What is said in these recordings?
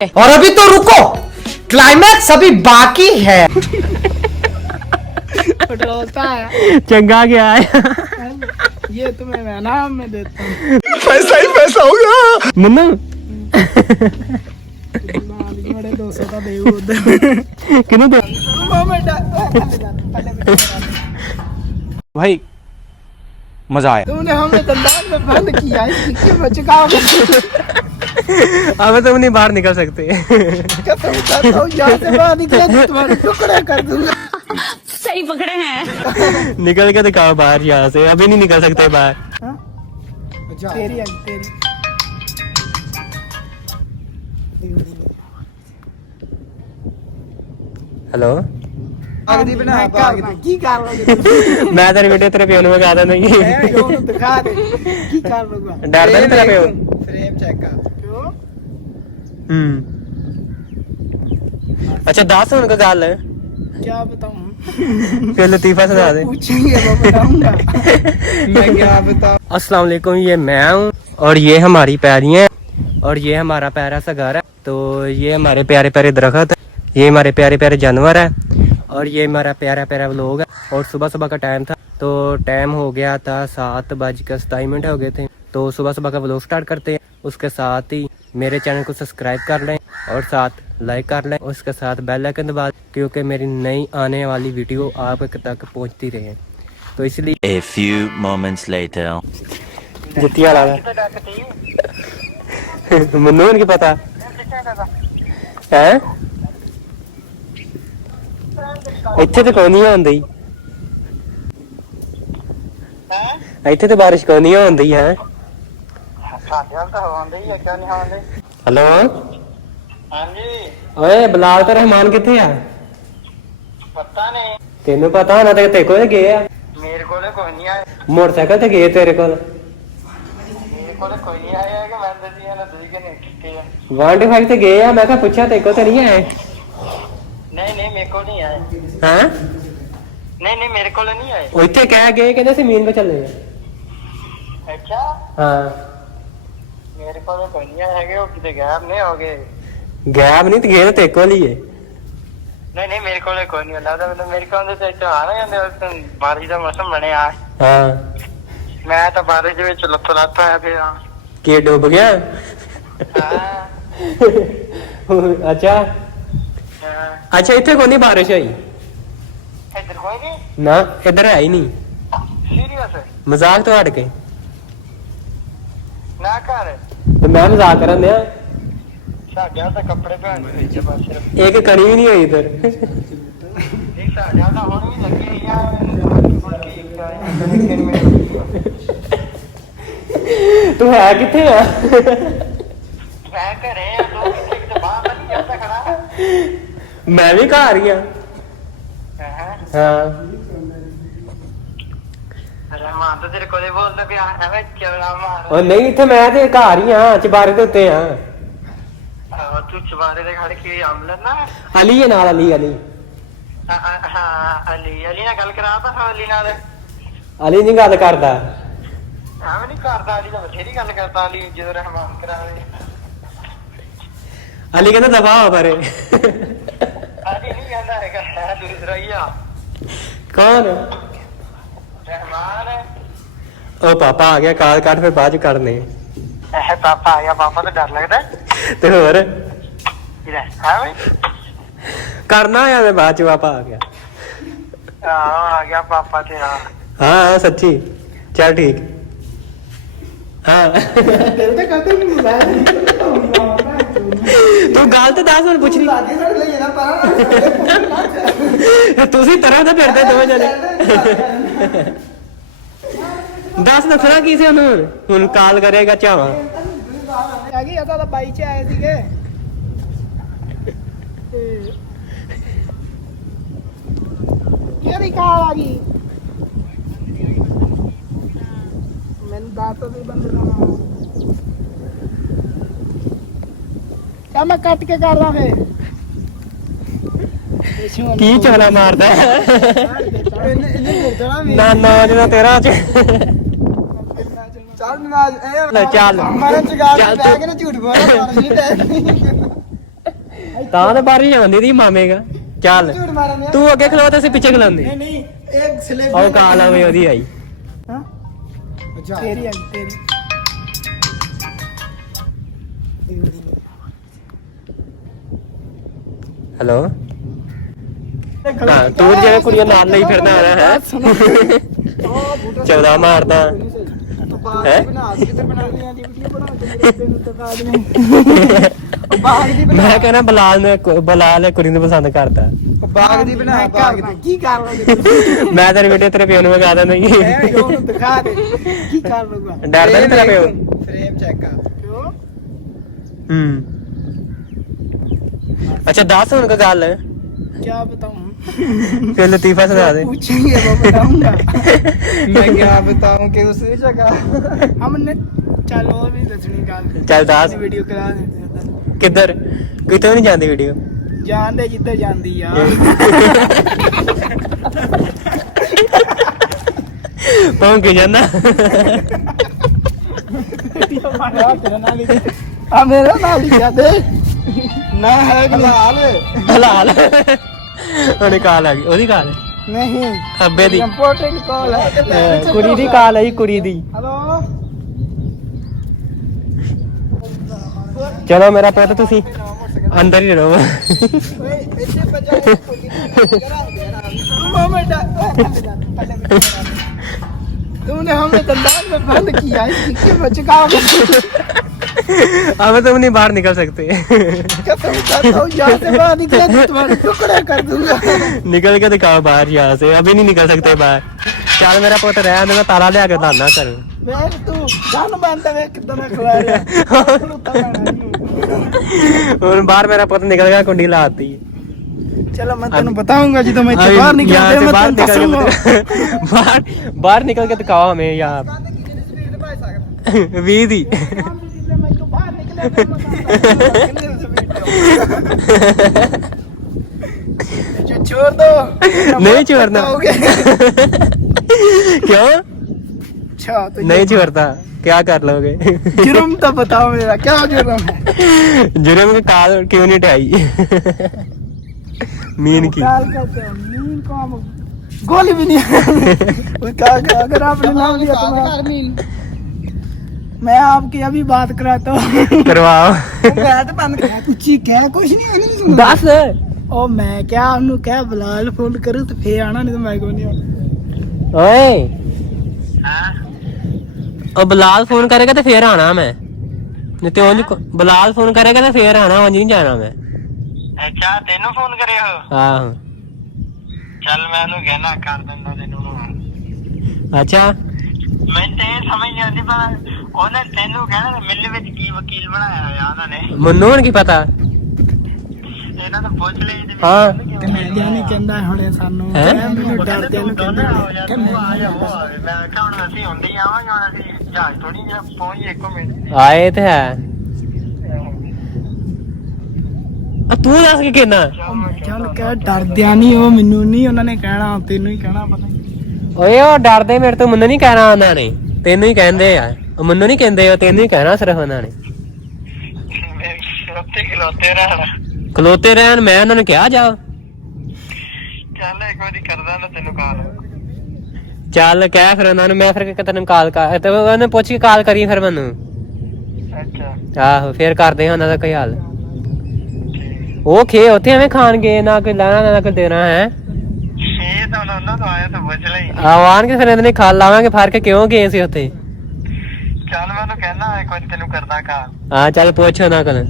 और अभी तो रुको, क्लाइमैक्स अभी बाकी है। चंगा गया है। ये तुम्हें मैं नाम में देता हूँ। पैसा ही पैसा होगा मुन्ना बड़े 200 का दे उधर किन्नू दे भाई मजा आया। तुमने हमें दंडान में बंद किया इसके बच्चे का अब तुम नहीं बाहर निकल सकते। कसम खाता हूँ यहाँ से बाहर निकले तो तुम्हारे टुकड़े कर दूंगा। सही पकड़े हैं। निकल के दिखाओ बाहर यहाँ से, अभी नहीं निकल सकते बाहर। तेरी तेरी हेलो आगदी बना की कर लोगे मैं तेरी वीडियो तेरे प्यो में गा देना तुम दिखा दे की कर लोगे डरदा नहीं तेरा प्यो? फ्रेम चेक कर क्यों अच्छा दस उनको गल क्या बताऊं फिर लतीफा सुना दे। पूछेंगे वो बताऊंगा मैं क्या बताऊं। अस्सलाम वालेकुम, ये मैं हूँ और ये हमारी पैरियाँ और ये हमारा प्यारा सा घर है। तो ये हमारे प्यारे प्यारे दरख्त है, ये हमारे प्यारे प्यारे जानवर है और ये हमारा प्यारा प्यारा व्लॉग है। और सुबह सुबह का टाइम था, तो टाइम हो गया था 7:27 हो गए थे। तो सुबह सुबह का व्लॉग स्टार्ट करते हैं। उसके साथ ही मेरे चैनल को सब्सक्राइब कर लें और साथ लाइक कर लें, उसके साथ बेल आइकन दबा, क्योंकि मेरी नई आने वाली वीडियो आप तक पहुंचती रहे। तो इसलिए A few moments later. जुत्ती वाला मन्नू इनकी पता है ਇੱਥੇ ਤੇ ਕੋਈ ਨਹੀਂ ਹੁੰਦੀ ਇੱਥੇ ਤੇ ਬਾਰਿਸ਼ ਕੋਈ ਨਹੀਂ ਹੁੰਦੀ ਹੈ ਸਾਡੇ ਹਾਲ ਤਾਂ ਹੋਉਂਦੇ ਹੀ ਆ ਕਿਉਂ ਨਹੀਂ ਹੋਉਂਦੇ। ਹੈਲੋ ਹਾਂਜੀ ਓਏ ਬਲਾਲ ਤੇ ਰਹਿਮਾਨ ਕਿੱਥੇ ਆ? ਪਤਾ ਨਹੀਂ ਤੈਨੂੰ ਪਤਾ ਹੋਣਾ ਤੇ ਤੇ ਕੋਲ ਗਏ ਆ? ਮੇਰੇ ਕੋਲੇ ਕੋਈ ਨਹੀਂ ਆਇਆ ਮੋਟਰਸਾਈਕਲ ਤੇ ਗਏ ਤੇਰੇ ਕੋਲ? ਮੇਰੇ ਕੋਲੇ ਕੋਈ ਨਹੀਂ ਆਇਆ ਕਿ ਮੈਂ ਦੱਸੀ ਇਹਨਾਂ ਤੁਸੀਂ ਕਿਹਨੇ ਕਿੱਥੇ ਆ। 125 ਤੇ ਗਏ ਆ, ਮੈਂ ਕਿਹਾ ਪੁੱਛਿਆ ਤੇ ਕੋ ਤੇ ਨਹੀਂ ਆਏ? ਨਹੀਂ ਨਹੀਂ ਮੇਰੇ ਕੋਲ ਨਹੀਂ ਆਏ। ਹਾਂ ਨਹੀਂ ਨਹੀਂ ਮੇਰੇ ਕੋਲ ਨਹੀਂ ਆਏ। ਉਹ ਇੱਥੇ ਕਹਿ ਗਏ ਕਹਿੰਦੇ ਸੀ ਮੀਨ ਕੋ ਚੱਲੇ ਆ। ਅੱਛਾ ਹਾਂ ਮੇਰੇ ਕੋਲ ਕੋਈ ਨਹੀਂ ਆਏ ਹੈਗੇ, ਉਹ ਕਿਤੇ ਗਾਇਬ ਨਹੀਂ ਹੋ ਗਏ। ਗੈਬ ਨਹੀਂ ਤੇ ਗਏ ਤੇ ਕੋਲ ਹੀ ਏ। ਨਹੀਂ ਨਹੀਂ ਮੇਰੇ ਕੋਲੇ ਕੋਈ ਨਹੀਂ ਲੱਗਦਾ ਮੈਨੂੰ। ਮੇਰੇ ਕੋਲ ਤੇ ਤਿਉਹਾਰ ਆ ਜਾਂਦੇ ਉਸ ਦਿਨ ਬਾਰਿਸ਼ ਦਾ ਮੌਸਮ ਬਣਿਆ। ਹਾਂ ਮੈਂ ਤਾਂ ਬਾਰਿਸ਼ ਦੇ ਵਿੱਚ ਲੱਤ ਲੱਤ ਹੋਇਆ ਪਿਆ। ਕੀ ਡੁੱਬ ਗਿਆ? ਹਾਂ ਅੱਛਾ ਹਾਂ ਅੱਛਾ ਇੱਥੇ ਕੋਈ ਨਹੀਂ ਬਾਰਿਸ਼ ਹੋਈ ਇੱਧਰ ਕੋਈ ਨਹੀਂ ਨਾ, ਇੱਧਰ ਹੈ ਹੀ ਨਹੀਂ। ਸੀਰੀਅਸ ਮਜ਼ਾਕ ਤੋਂ ਹਟ ਕੇ ਨਾ ਕਰ। ਤੇ ਮੈਂ ਮਜ਼ਾਕ ਕਰਨ ਦਿਆ। ਸਾਡਿਆਂ ਤਾਂ ਕੱਪੜੇ ਭੈਣ ਦੇ ਵਿੱਚ ਬਸ ਸਿਰਫ ਇੱਕ ਕਣੀ ਵੀ ਨਹੀਂ ਹੋਈ ਇੱਧਰ। ਨਹੀਂ ਸਾਡਿਆਂ ਤਾਂ ਹੁਣ ਵੀ ਲੱਗੀ ਆ। ਤੂੰ ਹੈ ਕਿੱਥੇ ਆ? ਮੈਂ ਘਰੇ ਆ, ਦੋ ਕਿਤੇ ਬਾਹਰ ਨਹੀਂ ਜਾਂਦਾ ਖੜਾ। ਮੈਂ ਵੀ ਘਰ ਹੀ ਆ। ਹਾਂ ਰਹਿਮਾਨ ਤਾਂ ਤੇਰੇ ਕੋਲੇ ਬੋਲਦਾ ਪਿਆ ਐਵੇਂ ਕਿਉਂ ਮਾਰ। ਉਹ ਨਹੀਂ, ਇੱਥੇ ਮੈਂ ਤੇ ਘਰ ਹੀ ਆ, ਚਬਾਰੇ ਦੇ ਉੱਤੇ ਆ। ਤੂੰ ਚਵਾਰੇ ਦੇ ਖੜ ਕੇ ਆਮਲਨ ਨਾ। ਅਲੀ ਹੈ ਨਾਲ, ਅਲੀ ਅਲੀ ਹਾਂ ਅਲੀ ਨਾਲ ਗੱਲ ਕਰਾ ਤਾਂ ਅਲੀ ਨਾਲ। ਅਲੀ ਨਹੀਂ ਗੱਲ ਕਰਦਾ। ਐਵੇਂ ਨਹੀਂ ਕਰਦਾ, ਅਲੀ ਤਾਂ ਬਥੇਰੀ ਗੱਲ ਕਰਦਾ। ਅਲੀ ਜਦੋਂ ਰਹਿਮਾਨ ਕਰਾਵੇ ਅਲੀ ਕਹਿੰਦਾ ਦਫਾ ਹੋ ਪਰੇ। ਅਲੀ ਨਹੀਂ ਕਹਿੰਦਾ ਹੈਗਾ, ਹੈ ਦੂਸਰਾ ਹੀ ਆ। ਕੌਣ? ਰਹਿਮਾਨ ਉਹ ਪਾਪਾ ਆ ਗਿਆ, ਕਾਲ ਕੱਟ ਫਿਰ ਬਾਅਦ ਚ ਕਰਨੇ। ਇਹ ਪਾਪਾ ਆ ਗਿਆ। ਪਾਪਾ ਤਾਂ ਡਰ ਲੱਗਦਾ ਤੇ ਹੋਰ ਇਹਦਾ ਹੈ ਵੇ। ਕਰਨਾ ਆ, ਮੈਂ ਬਾਅਦ ਚ ਪਾਪਾ ਆ ਗਿਆ। ਆ ਗਿਆ ਪਾਪਾ ਤੇਰਾ। ਹਾਂ ਸੱਚੀ, ਚੱਲ ਠੀਕ। ਹਾਂ ਦਿਲ ਤੇ ਕਦੇ ਨਹੀਂ ਬੁਲਾਇਆ। ਤੂੰ ਗੱਲ ਤੇ ਦੱਸ, ਮੈਨੂੰ ਪੁੱਛ ਲਾਗੇ ਸੜ ਲਈ ਨਾ ਪਰ ਤੁਸੀਂ ਤਰ੍ਹਾਂ ਦਾ ਫਿਰਦੇ ਦੋਵੇਂ ਜਣੇ। ਦੱਸਣਾ ਕੀ ਸੀ ਉਹਨੂੰ? ਹੁਣ ਕਾਲ ਕਰੇਗਾ ਚਾਵਾ। ਆ ਗਈ ਤਾਂ ਬਾਈ ਚ ਆਏ ਸੀਗੇ। ਕਿਹੜੀ ਕਾਲ ਆ ਗਈ? ਮੈਨੂੰ ਦੱਸ ਵੀ ਬੰਦੇ ਦਾ ਨਾਮ। ਕਿਆ ਮੈਂ ਕੱਟ ਕੇ ਕਰਦਾ ਫੇ? ਕੀ ਚੋਲਾ ਮਾਰਦਾ ਨਾ ਨਾ ਜਨਾ ਤੇਰਾ ਚ। ਚੱਲ ਨਮਾਜ਼ ਲੈ ਚੱਲ ਮਾਰਨ ਚ ਗੱਲ ਚੱਲ ਪੈ ਕੇ ਨਾ ਝੂਠ ਬੋਲਣਾ ਮਾਰਨ ਨਹੀਂ ਪੈ। ਤਾਂ ਤਾਂ ਬਾਰੀ ਜਾਂਦੀ ਦੀ ਮਾਮੇਗਾ ਚੱਲ ਤੂੰ ਅੱਗੇ ਖਲੋ ਤੇ ਅਸੀਂ ਪਿੱਛੇ ਖਲਾਉਂਦੇ ਨਹੀਂ ਇੱਕ ਸਲੇਬ ਉਹ ਕਾਲ ਆਵੇ ਉਹਦੀ ਆਈ ਹਾਂ ਤੇਰੀ ਆ ਤੇਰੀ ਹੈਲੋ ਹਾਂ ਤੂੰ ਜਿਹੜੇ ਕੁੜੀਆਂ ਨਾਲ ਲਈ ਫਿਰਦਾ ਆ ਰਿਹਾ ਹੈ 14 ਮਾਰਦਾ ਹੈ ਮੈਂ ਕਹਿੰਦਾ ਬਲਾਲ ਨੇ ਕੁੜੀ ਨੂੰ ਪਸੰਦ ਕਰਦਾ ਬਾਗ ਦੀ ਬਣਾ ਬਾਗ ਦੀ ਕੀ ਕਰ ਲਓਗੇ ਮੈਂ ਤੇਰੀ ਵੀਡੀਓ ਤੇਰੇ ਪਿਓ ਨੂੰ ਵਿਖਾ ਦਿੰਦਾ ਉਹਨੂੰ ਦਿਖਾ ਦੇ ਕੀ ਕਰ ਲਊਗਾ ਡਰਦਾ ਨੀ ਤੇਰਾ ਪਿਓ ਫਰੇਮ ਚੈੱਕ ਕਰ ਕਿਉਂ अच्छा 10 उनका गाल है क्या बताऊं फिर लतीफा सुना दे पूछेंगे वो बताऊंगा मैं क्या बताऊं कि दूसरी जगह हमने चलो भी दसनी गाल चल 10 वीडियो करा देते किधर कितों नहीं जाती वीडियो जान दे जिधर जांदी यार पहुंच के जाना मेरा नाम लिखा दे ना है हलाल हलाल ਉਹਨੇ ਕਾਲ ਆ ਗਈ ਉਹਦੀ ਕਾਲ नहीं ਅੱਬੇ ਦੀ इंपॉर्टेंट कॉल है ਕੁੜੀ ਦੀ ਕਾਲ ਹੈ ਜੀ ਕੁੜੀ ਦੀ हेलो ਚਲੋ ਮੇਰਾ ਪੁੱਤ ਤੁਸੀਂ ਅੰਦਰ ਹੀ ਰਹੋ ऐसे बजाए तुमने हमें दंडान में बंद किया इसके बच्चे का अब तुम नहीं बाहर निकल सकते कसम खाता हूँ यहाँ से बाहर निकले तो तुम्हारे टुकड़े कर दूंगा निकल के दिखाओ बाहर यहाँ से अभी नहीं निकल सकते बाहर चल मेरा पुत्र रहा मैं ताला लिया के दाना करूँ मैं तू जान बांधता है कितना खिला रहा और बाहर मेरा पुत्र निकल गया कुंडी लाती चलो मैं तेन बताऊंगा जी तो मैं बाहर निकल बाहर निकल के दिखाओ हमें यहाँ 20 दी छोड़ दो नहीं छोड़ना क्यों अच्छा नहीं छोड़ता क्या कर लोगे जुर्म तो बताओ मेरा क्या जुर्म है जुर्म की काल क्यों नहीं उठाई मीन की काल करते हो मीन को हम गोली भी नहीं अगर आपने नाम लिया तो मैं आपकी अभी बात कराता हूँ करवाओ कुछ क्या कुछ नहीं बस ओ मैं क्या उन्होंने क्या बलाल फोन करूँ तो फिर आना नहीं तो मैं को नहीं आना ओए ओ बलाल फोन करेगा तो फिर आना मैं नहीं तो उन्हें बलाल फोन करेगा तो फिर आना वंज नहीं जाना मैं अच्छा तेनू फोन करे हो हाँ चल मैं ਉਹਨੂੰ ਕਹਿਣਾ ਕਰ ਦਿੰਦਾ ਤੈਨੂੰ अच्छा ਮੈਂ ਤੇ ਸਮਝ ਨਹੀਂ ਆਉਂਦੀ ਪਰ ਉਹਨੇ ਤੈਨੂੰ ਕਹਿਣਾ ਮਿਲ ਵਿੱਚ ਕੀ ਵਕੀਲ ਬਣਾਇਆ ਹੋਇਆ ਉਹਨਾਂ ਨੇ मन्नू की पता ਇਹਨਾਂ ਨੂੰ ਪੁੱਛ ਲਈ ਤੇ हाँ ਤੇ ਮੈਂ ਜਾਨੀ ਕਹਿੰਦਾ ਹੁਣੇ ਸਾਨੂੰ ਹੈਂ? ਮੈਨੂੰ ਡਰਦੇ ਨੂੰ ਕਹਿੰਦਾ ਮੈਂ ਕਿਹਾ ਹੁਣ ਅਸੀਂ ਹੁੰਦੇ ਹੀ ਆਵਾਂਗੇ ਹੁਣ ਅਸੀਂ ਜਹਾਜ਼ ਥੋੜੀ ਜਿਹਾ ਪਹੁੰਚ 1 ਮਿੰਟ आए तो है तू दस के कहना ਚੱਲ ਕਹਿ ਡਰਦਿਆਂ ਨਹੀਂ ਉਹ ਮੈਨੂੰ ਨਹੀਂ ਉਹਨਾਂ ਨੇ ਕਹਿਣਾ ਤੈਨੂੰ ਹੀ ਕਹਿਣਾ ਪਤਾ ਓਏ ਉਹ ਡਰਦੇ ਮੇਰੇ ਤੋਂ ਮੈਨੂੰ ਨਹੀਂ ਕਹਿਣਾ ਉਹਨਾਂ ਨੇ ਤੈਨੂੰ ਹੀ ਕਹਿੰਦੇ ਆ ਉਹ ਮੈਨੂੰ ਨਹੀਂ ਕਹਿੰਦੇ ਉਹ ਤੈਨੂੰ ਹੀ ਕਹਿਣਾ ਸਿਰਫ ਉਹਨਾਂ ਨੇ ਉੱਥੇ ਖਲੋਤੇ ਰਹਿਣਾ ਖਲੋਤੇ ਰਹਿਣ ਮੈਂ ਉਹਨਾਂ ਨੂੰ ਕਿਹਾ ਜਾ ਚੱਲ ਇੱਕ ਵਾਰੀ ਕਰਦਾ ਨਾ ਤੈਨੂੰ ਕਾਲ ਚੱਲ ਕਹਿ ਫਿਰ ਉਹਨਾਂ ਨੂੰ ਮੈਂ ਫਿਰ ਤੈਨੂੰ ਕਾਲ ਕਰ ਤੇ ਉਹਨੇ ਪੁੱਛ ਕੇ ਕਾਲ ਕਰੀ ਫਿਰ ਮੈਨੂੰ ਅੱਛਾ ਆਹੋ ਫਿਰ ਕਰਦੇ ਆ ਉਹਨਾਂ ਦਾ ਕੋਈ ਹਾਲ ਉਹ ਖੇ ਉੱਥੇ ਐਵੇਂ ਖਾਣ ਗਏ ਨਾ ਕੋਈ ਲੈਣਾ ਨਾ ਕੋਈ ਦੇਣਾ ਹੈ ਇਹ ਤਾਂ ਉਹਨਾਂ ਤੋਂ ਆਇਆ ਤਾਂ ਪੁੱਛ ਲਈ ਆਵਾਂਗੇ ਫਿਰ ਇਹਨੇ ਖਾ ਲਾਵਾਂਗੇ ਫੜ ਕੇ ਕਿਉਂ ਗਏ ਸੀ ਉੱਥੇ ਚੱਲ ਮੈਂ ਉਹਨੂੰ ਕਹਿਣਾ ਇੱਕ ਵਾਰੀ ਤੈਨੂੰ ਕਰਦਾ ਕਾਲ ਹਾਂ ਚੱਲ ਪੁੱਛ ਉਹਨਾਂ ਕੋਲ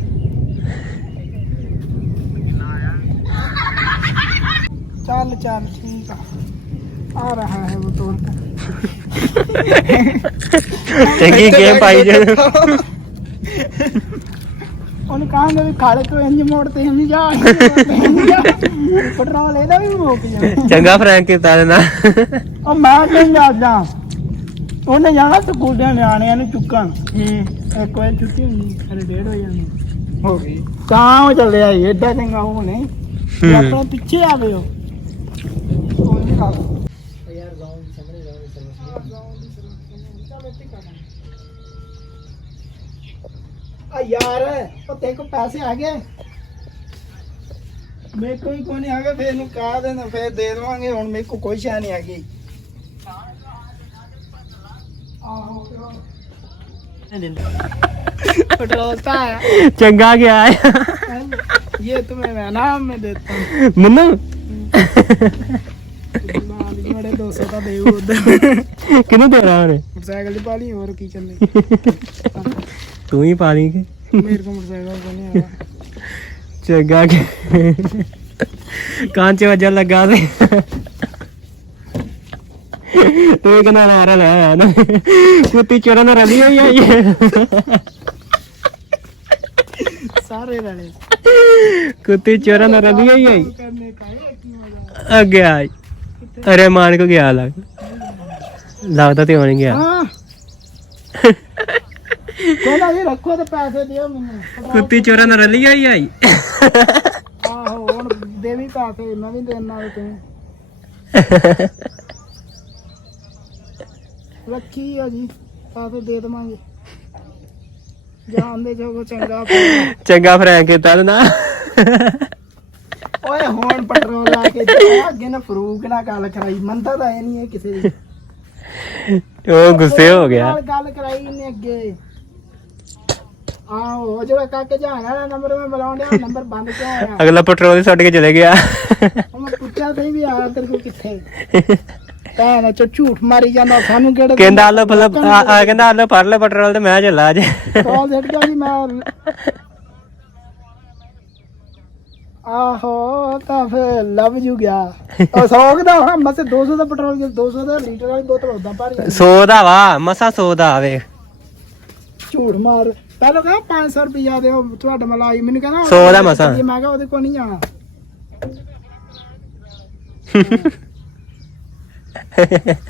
ਚੱਲ ਚੱਲ ਠੀਕ ਆ ਰਹਾ ਹੈ ਉਹ ਤੋੜ ਚੰਗੀ ਗੇਮ ਪਾਈ ਜੇ ਉਹਨੂੰ ਕਹਾਂਗੇ ਵੀ ਖਾਲੇ ਤੋਂ ਇੰਜ ਮੋੜ ਤੇ ਨਹੀਂ ਜਾ ਪੈਟਰੋਲ ਇਹਦਾ ਵੀ ਮੁੱਕ ਜਾਣਾ ਚੰਗਾ ਫਰੈਂਕ ਕੀਤਾ ਦੇਣਾ ਉਹ ਮੈਂ ਨਹੀਂ ਜਾਂਦਾ ਉਹਨੇ ਜਾਣਾ ਸਕੂਲਿਆਂ ਨਿਆਣਿਆਂ ਨੂੰ ਚੁੱਕਣ ਇੱਕ ਵਾਰ ਛੁੱਟੀ ਹੁੰਦੀ ਫਿਰ 1:30 ਹੋ ਜਾਂਦੀ ਹੋ ਗਈ ਤਾਂ ਉਹ ਚੱਲਿਆ ਸੀ ਏਡਾ ਚੰਗਾ ਉਹ ਨਹੀਂ ਤੇ ਆਪਾਂ ਪਿੱਛੇ ਆਵੇ ਉਹ ਯਾਰ ਗਾਉਂ ਸਮਝ ਆ ਯਾਰ ਉਹ ਤੇਰੇ ਕੋ ਪੈਸੇ ਆ ਗਏ ਮੇਰੇ ਕੋਈ ਨਹੀਂ ਹੈਗਾ, ਫੇਰ ਨੂੰ ਕਹਾ ਦੇਣਾ, ਫੇਰ ਦੇ ਦੇਵਾਂਗੇ। ਹੁਣ ਮੇਰੇ ਕੋਲ ਕੋਈ ਸ਼ੈ ਨਹੀਂ ਹੈਗੀ। पेट्रोल का है। चंगा क्या है ये तुम्हें मैं नाम में देता हूँ मुन्नू बड़े 200 का दे उधर किनू दे रहा है मोटरसाइकिल पाली और की चलने तू ही पाली के मेरे को मोटरसाइकिल को नहीं आता। चंगा के कांच वजह लगा दे तू एक ना नारा लाया ना कुत्ती चोरा ना रली हुई है ये सारे रले कुत्ती चोरा ना रली हुई है करने का है की मजा। आगे आई अरे मान को गया लगता तो होने गया हाँ कोई ना ये रखो तो पैसे दियो मैंने कुत्ती चोरा ना रली हुई आई आहो हुन देवी पैसे मैं भी देना तुम्हें रखी है जी पैसे दे देवांगे जान दे जो चंगा चंगा फ्रैंक किया ना ओए हुन पेट्रोल ला के जा अगे ना फरूक ना गल कराई मनता तो है नहीं है किसी दी वो गुस्से हो गया गल कराई ने अगे आओ जो काके जाना ना नंबर में बुलाऊंगा नंबर बंद क्यों होया अगला पेट्रोल छड़ के चले गया मैं पूछा नहीं भी आया तेरे को किथे कहना च झूठ मारी जाना सानू केड़े कहंदा आलो मतलब कहंदा आलो भर ले पेट्रोल ते मैं चला अज कॉल सेट गया जी मैं आहो तो फिर लव यू गया और 100 ਦਾ ਹੁਣ ਮਸੇ 200 ਦਾ ਪੈਟਰੋਲ 200 ਦਾ ਲੀਟਰ ਵਾਲੀ ਬੋਤਲ ਉਦਾਂ ਭਰੀ 100 ਦਾ ਵਾ ਮਸਾ 100 ਦਾ ਆਵੇ ਝੂਠ ਮਾਰ ਪਹਿਲਾਂ ਕਹਾ 500 ਰੁਪਿਆ ਦਿਓ ਤੁਹਾਡੇ ਮਲਾਈ ਮੈਨੂੰ ਕਹਿੰਦਾ 100 ਦਾ ਮਸਾਂ। ਮੈਂ ਕਿਹਾ ਉਹਦੇ ਕੋਲ ਨਹੀਂ ਜਾਣਾ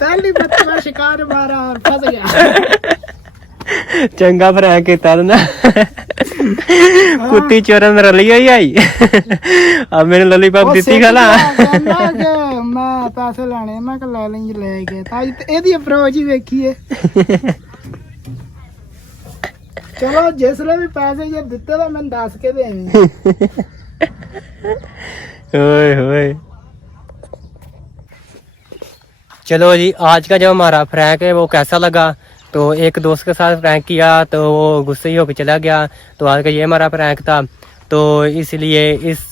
पहली बच्चा शिकार मारा और फंस गया चंगा फ्रैंक किया ना कुत्ती चोरन रली हुई आई अब मैंने लॉलीपॉप दी खाला मैं पैसे लेने मैं ले लेंगे ले गए ताई एदी अप्रोच ही देखिए चलो जिसले भी पैसे जे दिते तो मैं 10 के देने ओए होए चलो जी आज का जो हमारा फ्रैंक है वो कैसा लगा तो एक दोस्त के साथ फ्रैंक किया तो वो गुस्से ही होकर चला गया तो आज का ये हमारा फ्रैंक था तो इसलिए इस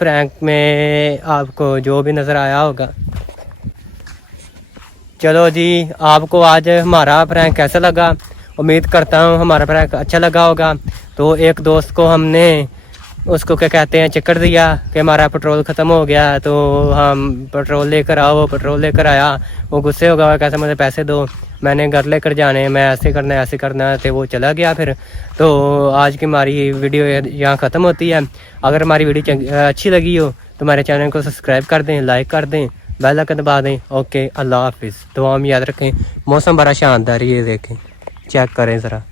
फ्रैंक में आपको जो भी नज़र आया होगा चलो जी आपको आज हमारा फ्रैंक कैसा लगा उम्मीद करता हूँ हमारा फ्रैंक अच्छा लगा होगा तो एक दोस्त को हमने उसको क्या कहते हैं चक्कर दिया कि हमारा पेट्रोल ख़त्म हो गया तो हम पेट्रोल लेकर आओ वो पेट्रोल लेकर आया वो गुस्से हो गया कैसे मुझे पैसे दो मैंने घर लेकर जाने मैं ऐसे करना है तो वो चला गया फिर तो आज की हमारी वीडियो यहाँ ख़त्म होती है अगर हमारी वीडियो अच्छी लगी हो तो हमारे चैनल को सब्सक्राइब कर दें लाइक कर दें बेल आइकन दबा दें ओके अल्लाह हाफिज़ दुआ में याद रखें मौसम बड़ा शानदार है ये देखें चेक करें ज़रा